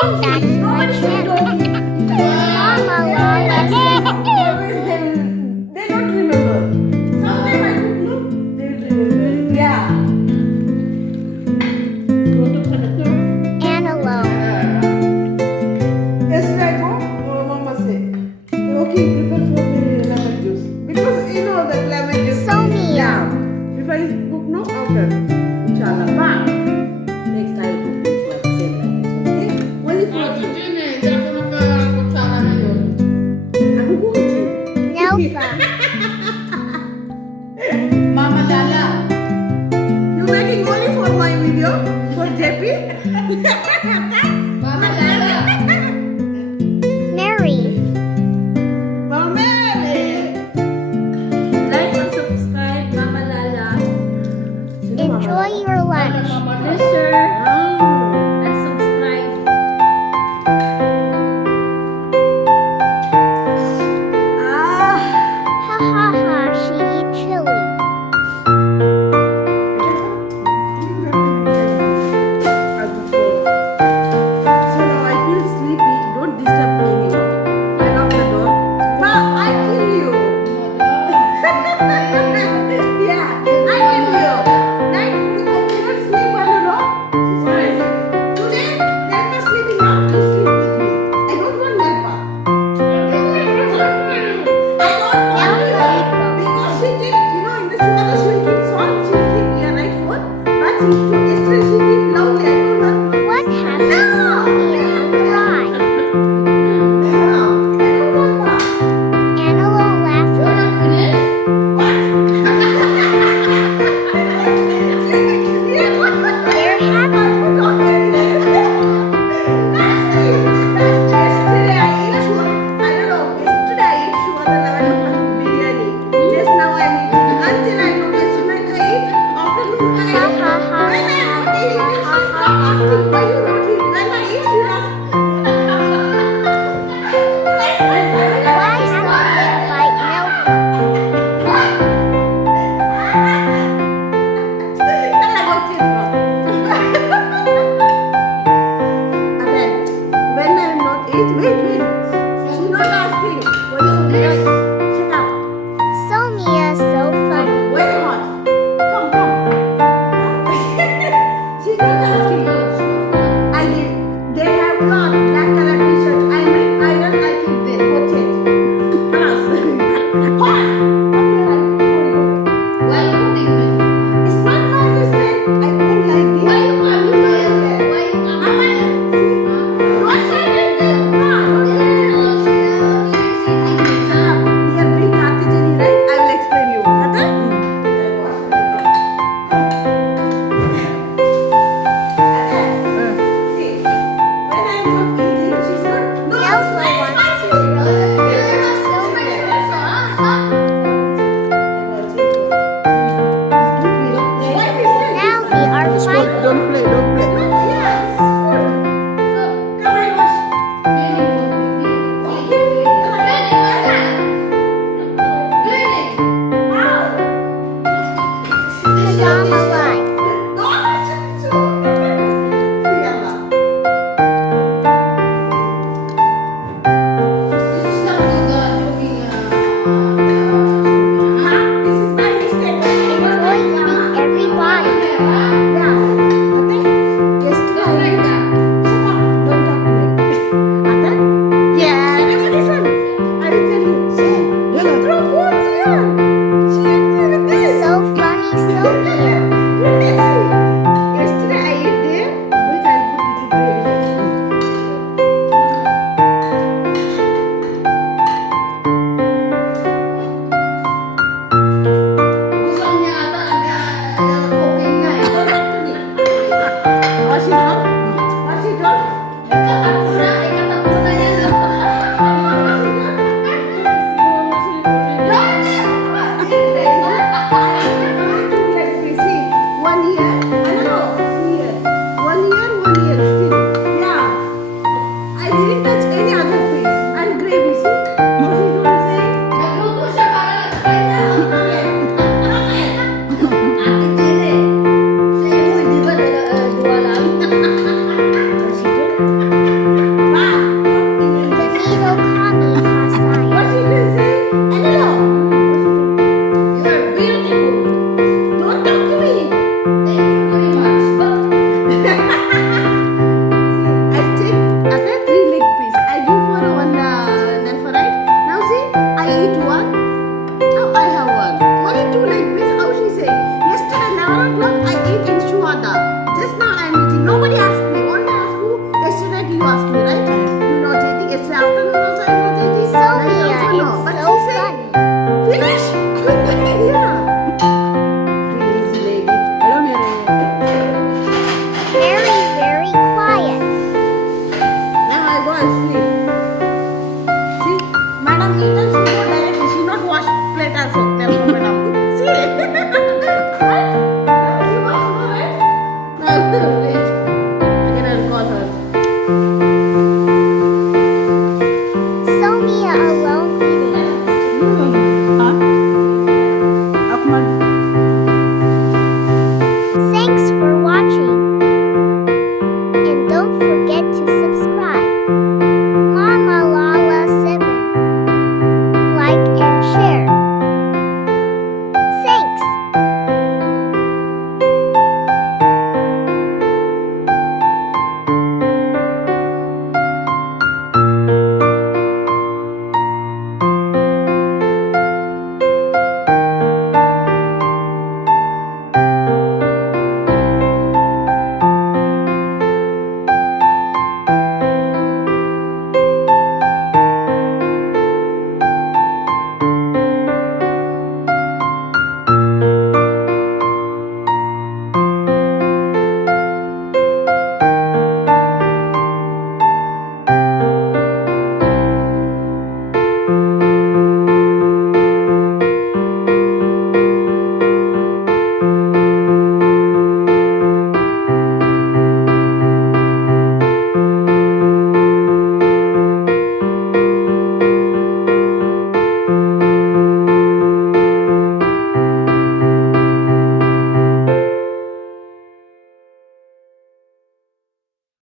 That's my channel. Mama Lala said They don't remember. Sometimes I cook, no, they will remember. Yeah. antelope. Yesterday I go, Mama said, okay, prepare for me lemon juice. Because you know that lemon juice. Sonia. Yeah. If I cook, no, after. Inshallah. Bang. Next time I cook this like same like this. Okay? Only for you. Aku kunci. Nelsa. Mama Lala. You making only for my video? For JP? Mama Lala. Mary. Mama. Like and subscribe, Mama Lala. Enjoy your lunch. Pleasure. And subscribe. Ah. Ha ha ha, she eat chili. So now I feel sleepy. Don't disturb me anymore. I lock the door. Ma, I kill you. Yeah, I kill you. Night, I cannot sleep alone. Today, Nelpa sleeping now. You sleep with me. I don't want Nelpa. I don't want her because she did, you know, in the tomorrow she will keep song, she will keep ear right phone, but she yesterday she keep loudly. I told her. What happened? No! Sonia, cry. No, I don't want her. Antelope laughing. They're happy. Ha ha ha. Why Sonia bite Nelsa? When I'm not eat, wait. She's not asking. What is it? Shut up. Sonia so funny. Very hot. Come. She's not asking. I did. They have got black color t-shirt. I make iron. I keep them. Watch it. Pass. Hot. Why you putting me? It's not my mistake. I don't like it. Why you coming here? Why you coming here? What should I do? Here, bring Kartijani, right? I will explain you. Okay? See, when I am not